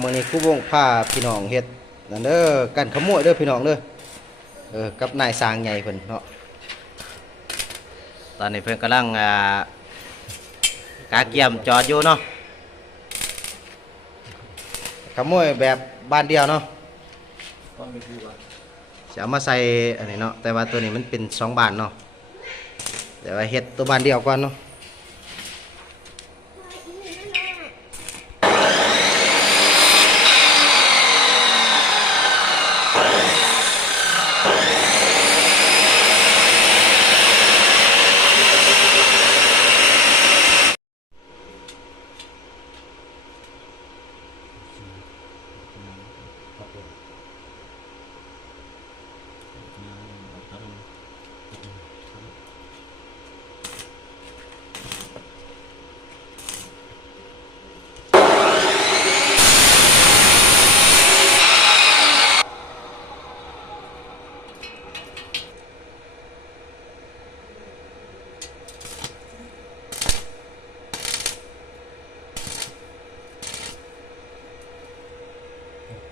มื้อนี้ครูวงพาพี่น้องเฮ็ดนั่นเด้อกันขโมยเด้อพี่น้องเด้อกับนายสร้างใหญ่เพิ่นเนาะตอนนี้เพิ่นกำลังกาเกียมจอดอยู่เนาะขโมยแบบบ้านเดียวเนาะจะเอามาใส่อันนี้เนาะแต่ว่าตัวนี้มันเป็น2บ้านเนาะแต่ว่าเฮ็ดตัวบ้านเดียวก่อนเนาะ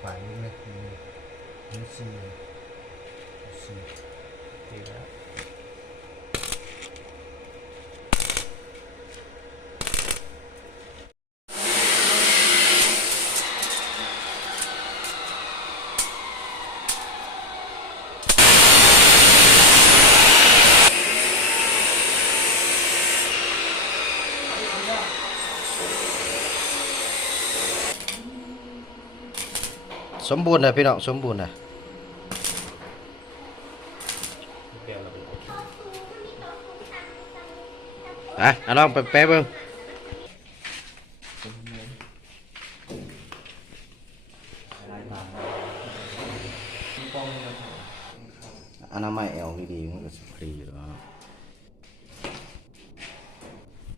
ไปเลยนี่สิดีแล้วสมบูรณ์นะพี่น้องสมบูรณ์นะลองไปแป๊บเบิ่งอนามัยแอลดีๆมันก็สิฟรีอยู่